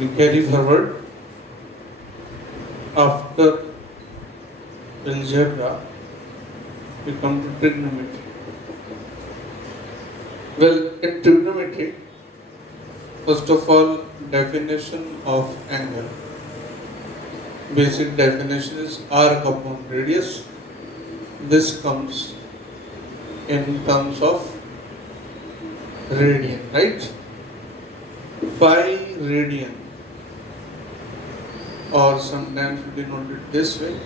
We carry forward after algebra, we come to trigonometry. Well, in trigonometry, first of all, definition of angle. Basic definition is arc upon radius. This comes in terms of radian, right? Pi radian, or sometimes we denote it this way,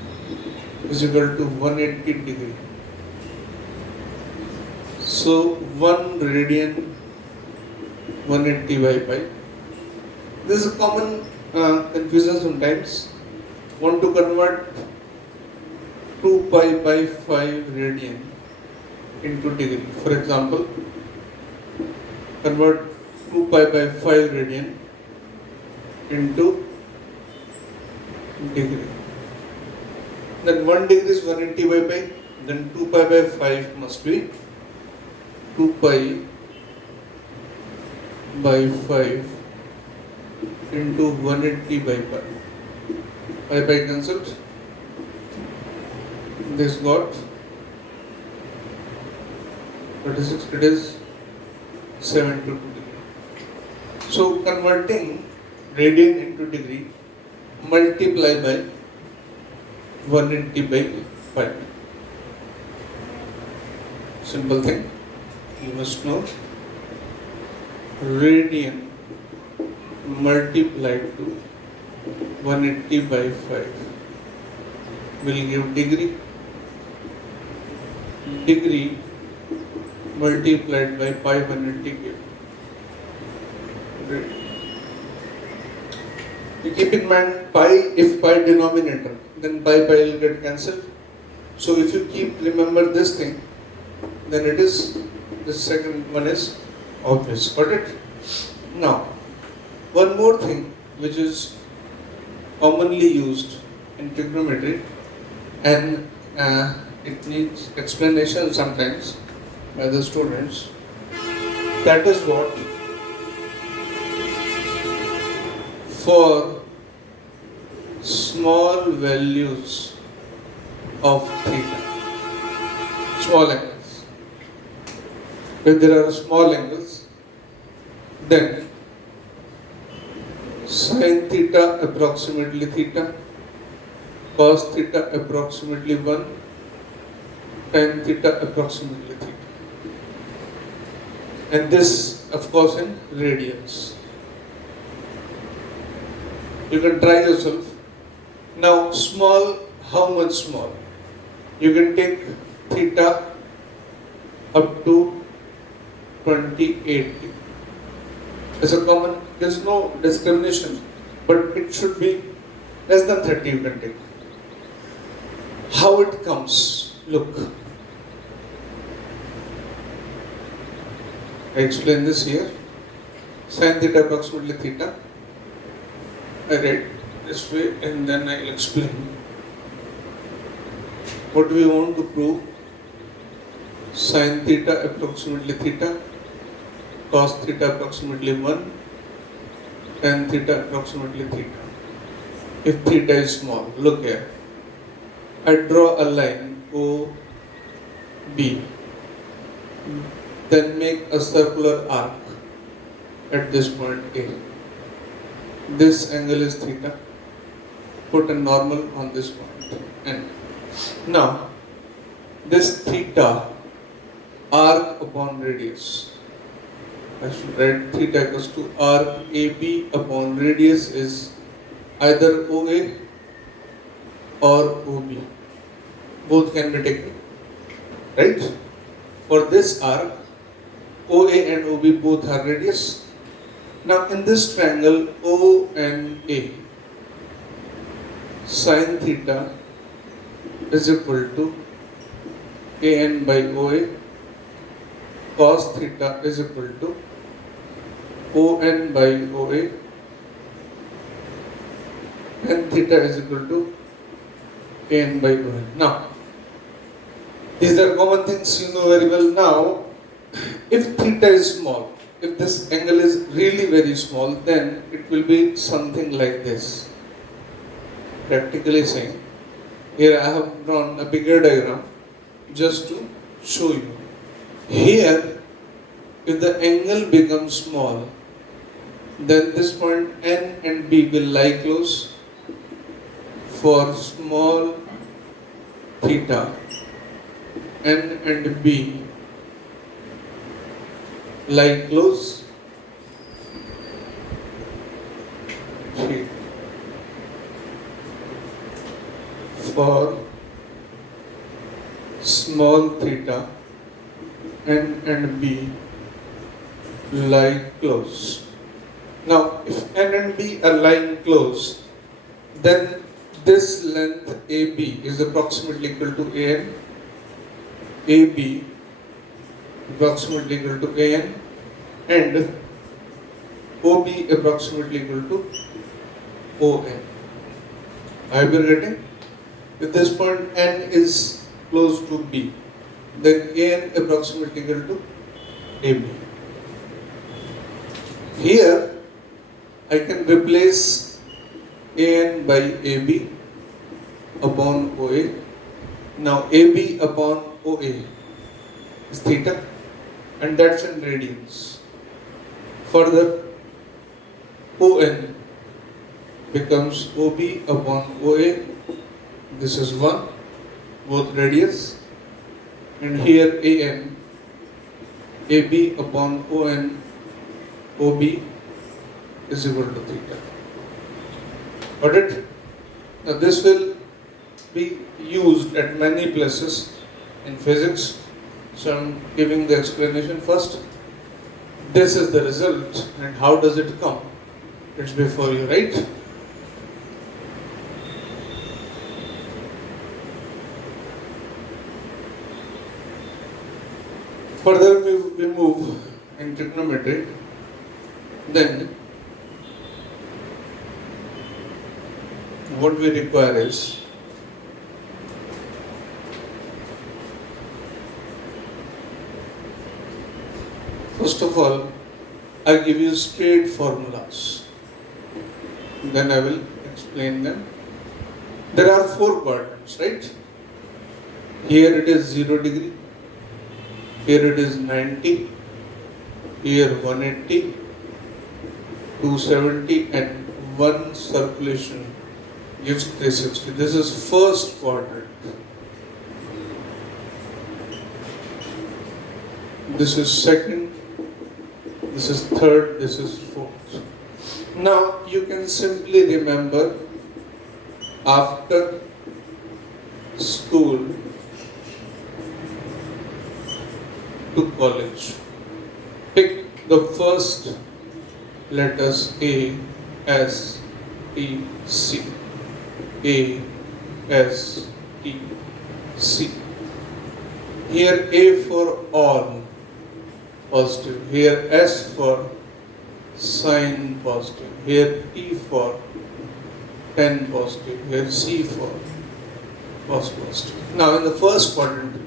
is equal to 180 degree. So 1 radian 180 by pi. This is a common confusion sometimes. Want to convert 2 pi by 5 radian into degree. For example, convert 2 pi by 5 radian into degree. Then 1 degree is 180 by pi. Then 2 pi by 5 must be 2 pi by 5 into 180 by pi. Pi cancelled. This got 36. It is 72 degree. So converting radian into degree, multiply by 180 by pi. Simple thing. You must know radian multiplied to 180 by 5 will give degree. Degree multiplied by pi 180 give radian. You keep in mind pi, if pi denominator, then pi will get cancelled. So if you keep remember this thing, then it is, the second one is obvious. Got it? Now, one more thing which is commonly used in trigonometry, and it needs explanation sometimes by the students. That is what? For small values of theta, small angles. If there are small angles, then sin theta approximately theta, cos theta approximately 1, tan theta approximately theta. And this, of course, in radians. You can try yourself. Now, small, how much small? You can take theta up to 28. It's a common, there's no discrimination, but it should be less than 30 you can take. How it comes? Look. I explain this here. Sin theta approximately theta. I write this way and then I'll explain. What do we want to prove? Sin theta approximately theta, cos theta approximately 1, tan theta approximately theta. If theta is small, look here. I draw a line OB, then make a circular arc at this point A. This angle is theta. Put a normal on this point N. Now, this theta arc upon radius. I should write theta equals to arc AB upon radius is either OA or OB. Both can be taken, right? For this arc, OA and OB both are radius. Now in this triangle O and A, sin theta is equal to AN by OA, cos theta is equal to ON by OA, and theta is equal to AN by ON. Now, these are common things you know very well. Now, if theta is small, if this angle is really very small, then it will be something like this. Practically saying, here I have drawn a bigger diagram just to show you. Here, if the angle becomes small, then this point N and B will lie close. For small theta, N and B lie close. Theta. For small theta, N and B lie close. Now, if N and B are lying close, then this length AB is approximately equal to AN, AB approximately equal to AN, and OB approximately equal to ON. Are you getting? If this point N is close to B, then AN approximately equal to AB. Here, I can replace AN by AB upon OA. Now AB upon OA is theta, and that's in radians. Further, ON becomes OB upon OA. This is 1, both radius, and here AN, AB upon ON, OB is equal to theta. Got it? Now this will be used at many places in physics. So I'm giving the explanation first. This is the result, and how does it come? It's before you, right? Further we move in trigonometry. Then what we require is first of all, I give you straight formulas. Then I will explain them. There are 4 quadrants, right? Here it is 0 degree. Here it is 90. Here 180. 270 and 1 circulation gives 360. This is first quadrant. This is second. This is third. This is fourth. Now you can simply remember after school to college. Pick the first letters A, S, T, C. A, S, T, C. Here A for all, positive. Here S for sign, positive. Here T for 10, positive. Here C for cos, positive. Now in the first quadrant,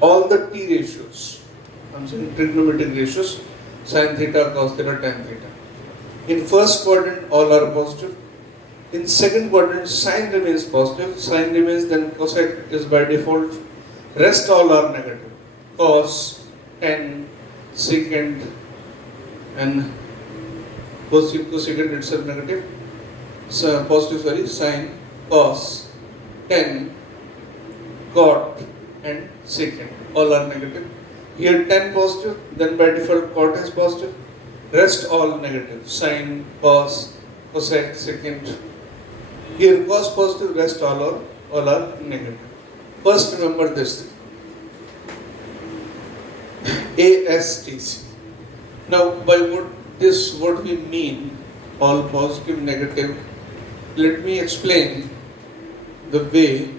all the T ratios, I'm saying trigonometric ratios, sin theta, cos theta, tan theta. In first quadrant, all are positive. In second quadrant, sine remains positive, sine remains, then cosec is by default. Rest all are negative. Cos, tan, secant, and cosecant itself negative. So, positive, sine, cos, tan, cot, and secant. All are negative. Here tan positive, then by default cot is positive. Rest all negative. Sine, cos, cosec, secant. Here cos positive, rest all are negative. First remember this thing. ASTC. Now by what we mean, all positive, negative, let me explain the way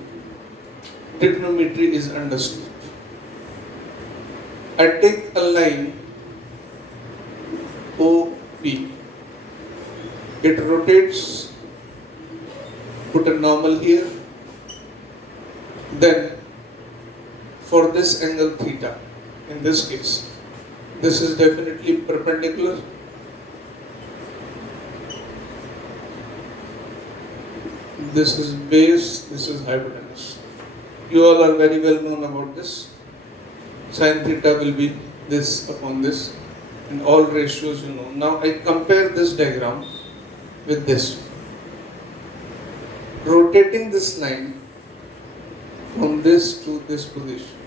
trigonometry is understood. I take a line OP. It rotates, put a normal here. Then for this angle theta, in this case, This is definitely perpendicular. This is base, this is hypotenuse. You all are very well known about this. Sin theta will be this upon this, and all ratios you know. Now I compare this diagram with this. Rotating this line from this to this position.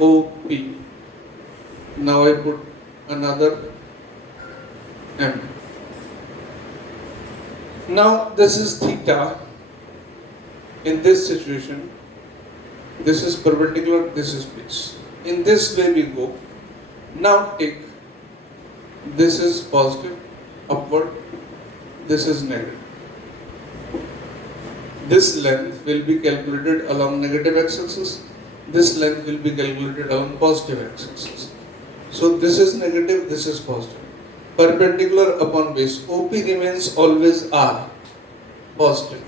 OP. Now I put another M. Now this is theta. In this situation, this is perpendicular, this is base. In this way we go. Now take, this is positive, upward, this is negative. This length will be calculated along negative x-axis. This length will be calculated along positive x-axis. So this is negative, this is positive. Perpendicular upon base. OP remains always R, positive.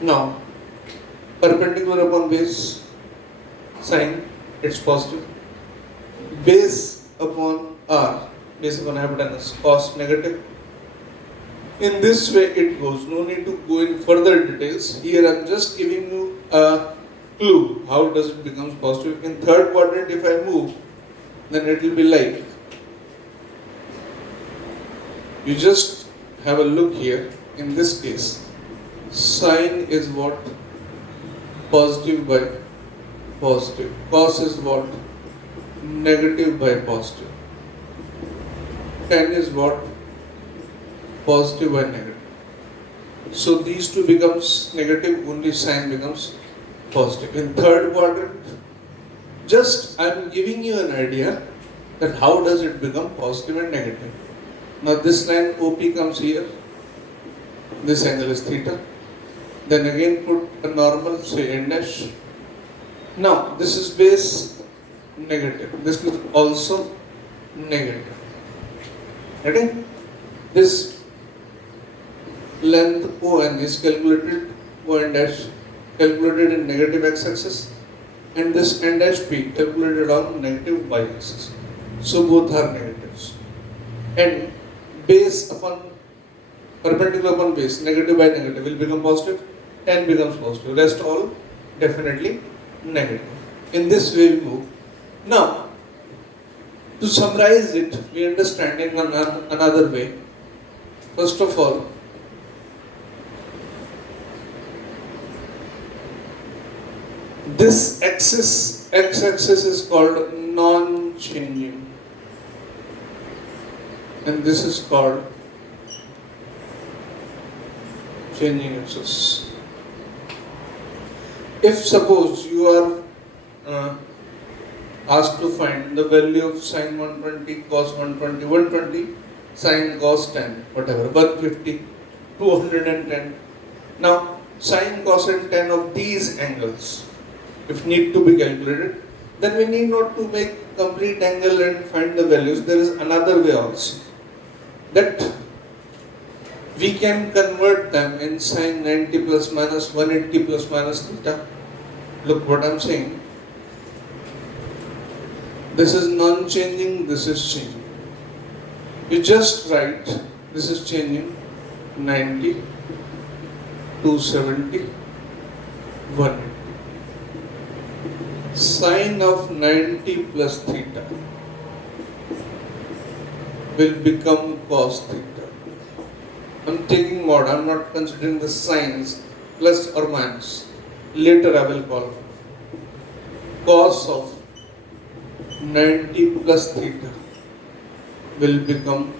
Now, perpendicular upon base, sine, it's positive. Base upon R, base upon hypotenuse, cos, negative. In this way it goes. No need to go in further details. Here I am just giving you a clue. How does it become positive? In third quadrant, if I move, then it will be like. You just have a look here. In this case, sine is what? Positive by positive. Cos is what? Negative by positive. Tan is what? Positive by negative. So these two becomes negative, only sine becomes positive. In third quadrant, just I am giving you an idea that how does it become positive and negative. Now this line OP comes here, this angle is theta. Then again put a normal, say n dash. Now this is base, negative. This is also negative. Okay? This length ON is calculated, ON dash calculated in negative x-axis, and this n dash P calculated on negative y-axis. So both are negatives. And base upon perpendicular upon base, negative by negative will become positive, tan becomes positive. Rest all definitely negative. In this way we move. Now, to summarize it, we understand in another way. First of all, this axis, x-axis is called non-changing, and this is called changing axis. If suppose you are asked to find the value of sine 120, cos 120, 120, sine, cos, tan, whatever, 150, 210. Now, sine, cos and tan of these angles, if need to be calculated, then we need not to make complete angle and find the values. There is another way also, that we can convert them in sine 90 plus minus 180 plus minus theta. Look what I am saying. This is non-changing, this is changing. You just write, this is changing 90, 270, 180. Sine of 90 plus theta will become cos theta. I am taking mod, I am not considering the signs plus or minus. Later I will call cos of 90 plus theta will become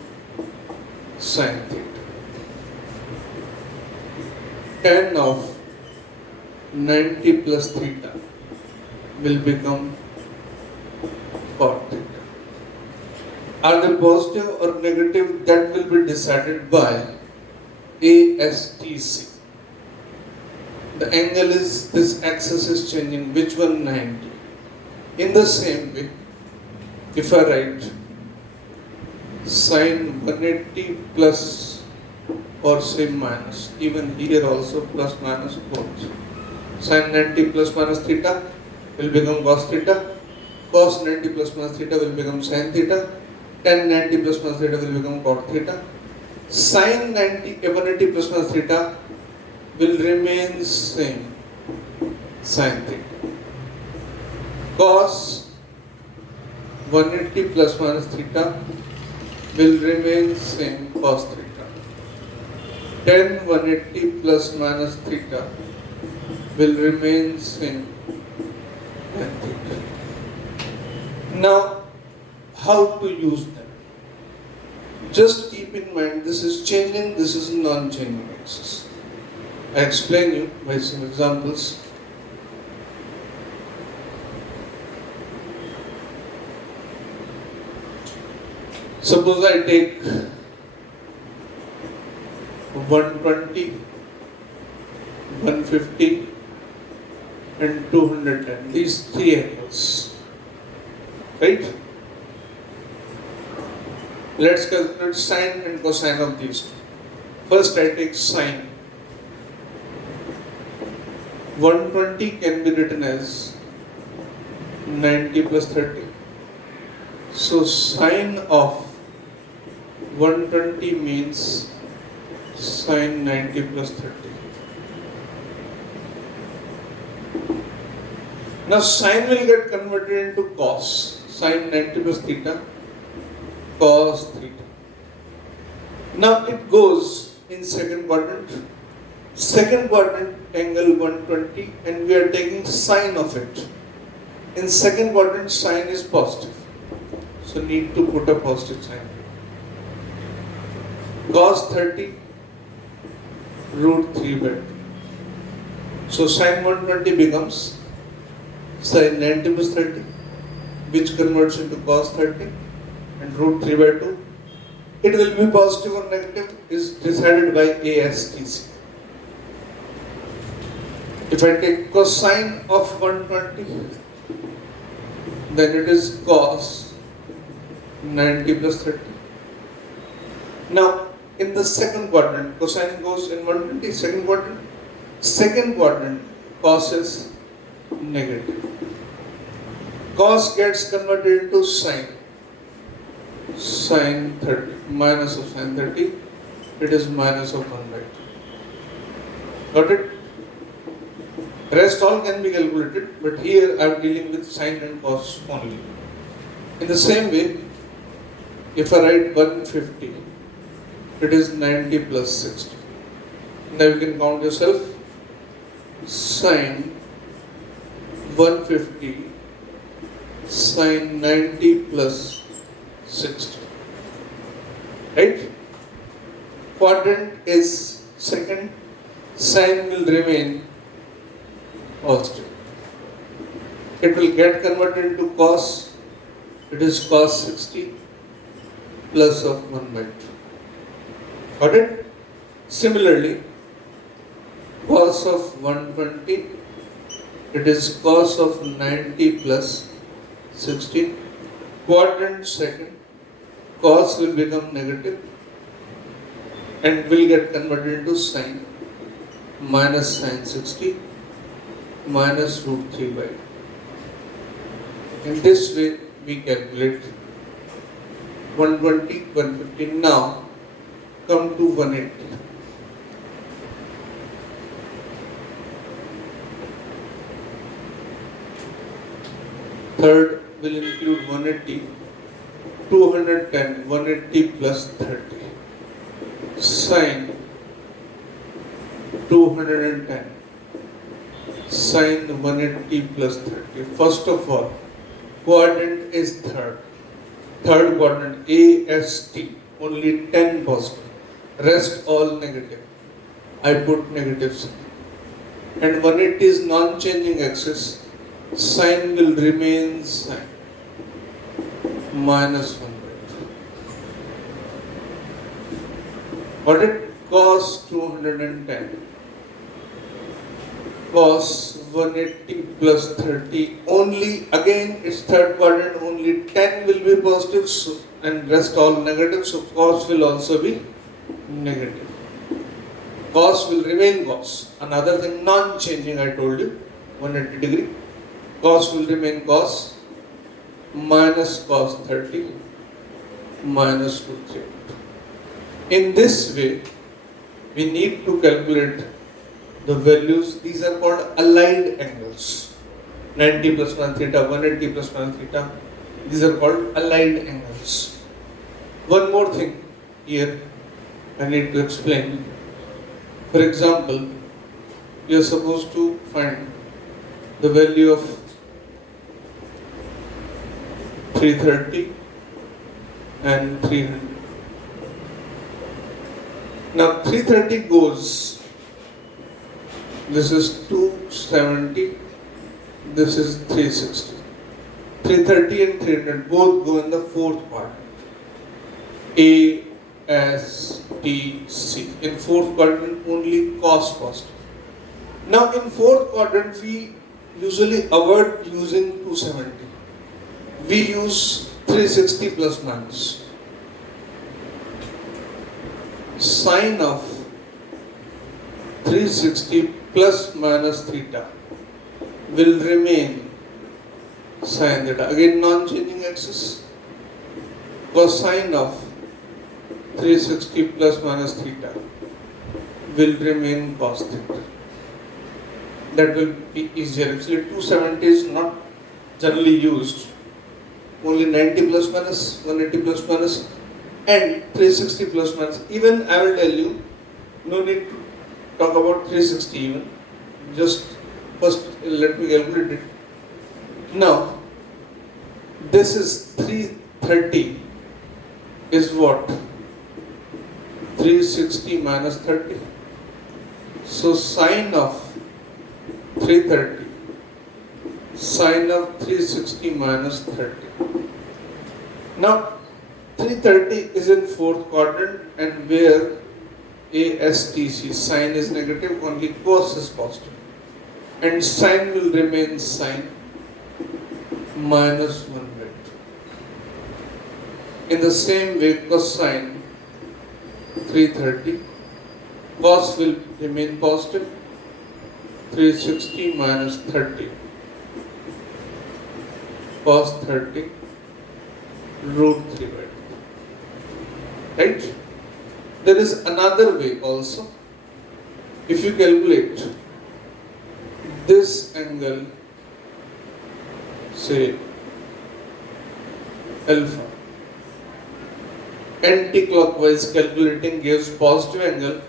sin theta. Tan of 90 plus theta will become cot theta. Are they positive or negative? That will be decided by ASTC. The angle is, this axis is changing, which one? 90. In the same way, if I write sine 180 plus or say minus, even here also plus minus both. Sin 90 plus minus theta will become cos theta. Cos 90 plus minus theta will become sin theta. Tan 90 plus minus theta will become cot theta. Sin 90 180 plus minus theta will remain same, sin theta. Cos 180 plus minus theta will remain same, cos theta. Tan 180 plus minus theta will remain same, tan theta. Now, how to use them? Just keep in mind, this is changing, this is non-changing axis. I explain you by some examples. Suppose I take 120, 150 and 210, these three angles, right? Let's calculate sine and cosine of these two. First I take sine. 120 can be written as 90 plus 30. So sine of 120 means sine 90 plus 30. Now sine will get converted into cos. Sine 90 plus theta, cos theta. Now it goes in second quadrant. Second quadrant angle 120 and we are taking sine of it. In second quadrant sine is positive. So need to put a positive sign. Cos 30 root 3 by 2. So sin 120 becomes sin 90 plus 30, which converts into cos 30 and root 3 by 2. It will be positive or negative is decided by ASTC. If I take cosine of 120, then it is cos 90 plus 30. Now, in the second quadrant, cosine goes in 120, second quadrant, cos is negative. Cos gets converted into sine. Sine 30, minus of sine 30, it is minus of 1 by 2. Got it? Rest all can be calculated, but here I am dealing with sine and cos only. In the same way, if I write 150, it is 90 plus 60. Now you can count yourself. Sine 150, sine 90 plus 60. Right? Quadrant is second, sine will remain positive. It will get converted into cos. It is cos 60 plus of 1 by 2. Got it? Similarly, cos of 120, it is cos of 90 plus 60. Quadrant second, cos will become negative and will get converted into sine, minus sine 60 minus root 3 by 2. In this way we calculate 120, 150. Now come to 180. Third will include 180, 210, 180 plus 30. Sine 210. Sine 180 plus 30. First of all, quadrant is third. Third quadrant, AST, only 10 positive. Rest all negative. I put negative sign. And 180 is non-changing axis. Sine will remain sine. Minus 1 by 2. What it? Cos 210. Cos 180 plus 30, only, again it's third quadrant, only 10 will be positive and rest all negative, so cos will also be negative. Cos will remain cos. Another thing, non-changing, I told you, 180 degree. Cos will remain cos minus cos 30 minus root 3. In this way, we need to calculate the values. These are called allied angles. 90 plus 1 theta, 180 plus 1 theta. These are called allied angles. One more thing here I need to explain. For example, you are supposed to find the value of 330 and 300. Now 330 goes, this is 270, this is 360. 330 and 300 both go in the fourth part. A, S, T, C. In fourth quadrant only cos positive. Now in fourth quadrant we usually avoid using 270. We use 360 plus minus. Sine of 360 plus minus theta will remain sine theta. Again non-changing axis. Cosine of 360 plus minus theta will remain cos theta. That will be easier. Actually 270 is not generally used. Only 90 plus minus, 180 plus minus and 360 plus minus. Even I will tell you, no need to talk about 360 even. Just first let me calculate it. Now, this is 330 is what? 360 minus 30. So sine of 330, sine of 360 minus 30. Now 330 is in fourth quadrant, and where ASTC, sine is negative, only cos is positive. And sine will remain sine minus 1 by 2. In the same way, cosine 330, cos will remain positive, 360 minus 30, cos 30, root 3 by 2. Right? There is another way also. If you calculate this angle, say alpha, anti-clockwise calculating gives positive angle,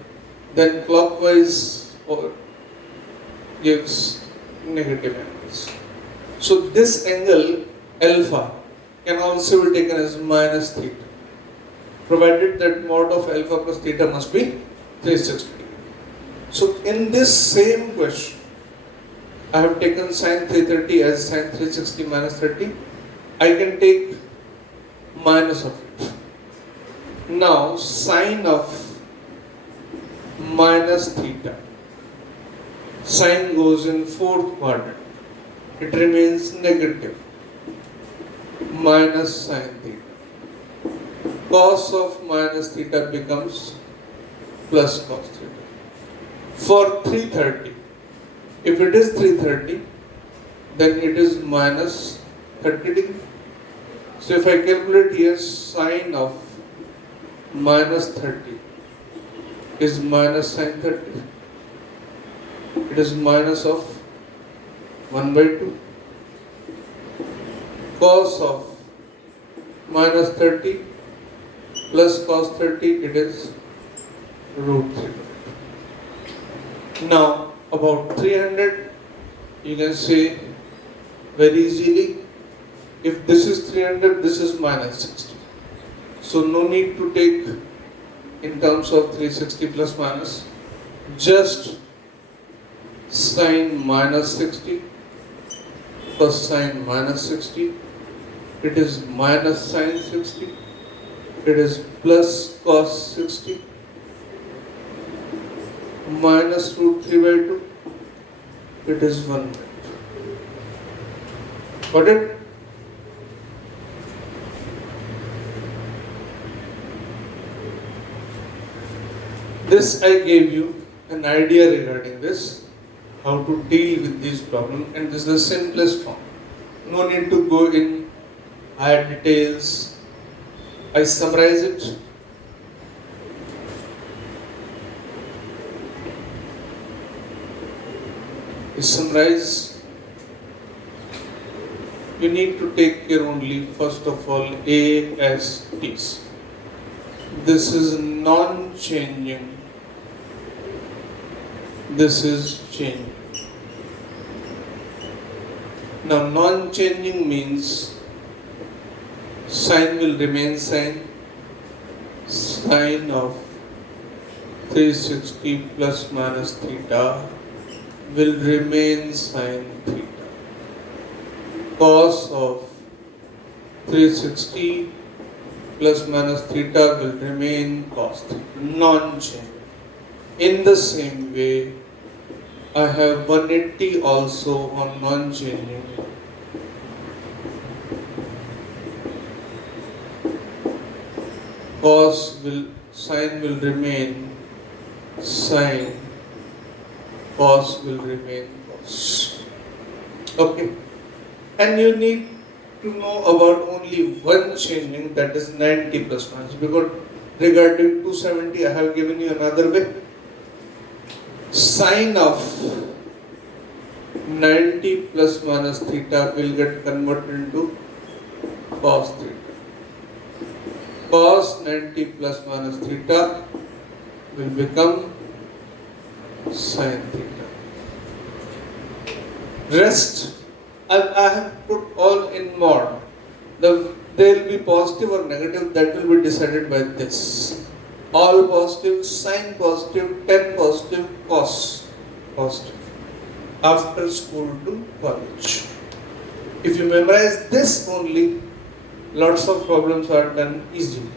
then clockwise gives negative angles. So this angle alpha can also be taken as minus theta, provided that mod of alpha plus theta must be 360. So in this same question, I have taken sine 330 as sine 360 minus 30. I can take minus of it. Now sine of minus theta, sine goes in fourth quadrant. It remains negative, minus sine theta. Cos of minus theta becomes plus cos theta. For 330, if it is 330, then it is minus 30 degree. So if I calculate here, sine of minus 30 is minus sine 30. It is minus of 1 by 2. Cos of minus 30 plus cos 30, it is root 3 by 2. Now about 300, you can say very easily, if this is 300, this is minus 60. So no need to take in terms of 360 plus minus, just sine minus 60 plus sine minus 60, it is minus sine 60, it is plus cos 60, minus root 3 by 2, it is 1 by 2. Got it? This I gave you an idea regarding this, how to deal with these problems, and this is the simplest form. No need to go in higher details. I summarize it. You need to take care only first of all A as T's. This is non-changing. This is changing. Now non-changing means sign will remain sign. Sine of 360 plus minus theta will remain sine theta. Cos of 360 plus minus theta will remain cos theta, non-changing. In the same way, I have 180 also on non-changing. Sine will remain sine, cos will remain cos. Okay. And you need to know about only one changing, that is 90 plus minus, because regarding 270 I have given you another way. Sine of 90 plus minus theta will get converted into cos theta. Cos 90 plus minus theta will become sine theta. Rest I have put all in mod. There will be positive or negative, that will be decided by this. All positive, sine positive, tan positive, cos positive. After school to college. If you memorize this only, lots of problems are done easily.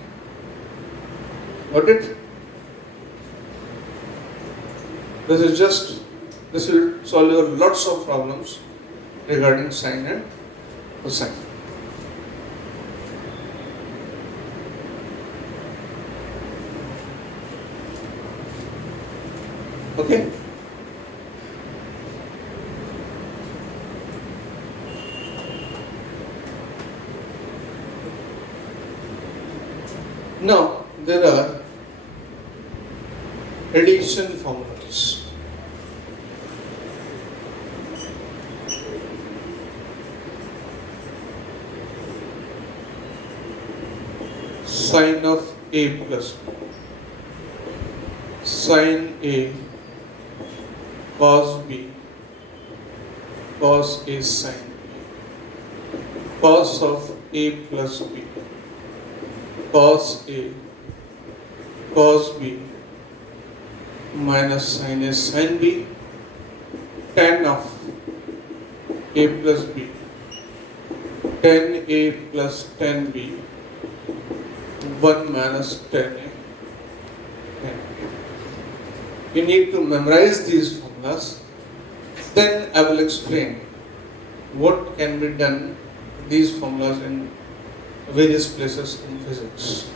Got it? This will solve your lots of problems regarding sine and cosine. Okay? Now, there are addition formulas. Sine of A plus B. Sine A cos B, cos A sine B. Cos of A plus B, cos A, cos B minus sine A sine B. Tan of A plus B, tan A plus tan B, 1 minus tan A, tan B. You need to memorize these formulas. Then I will explain what can be done with these formulas in various places in physics.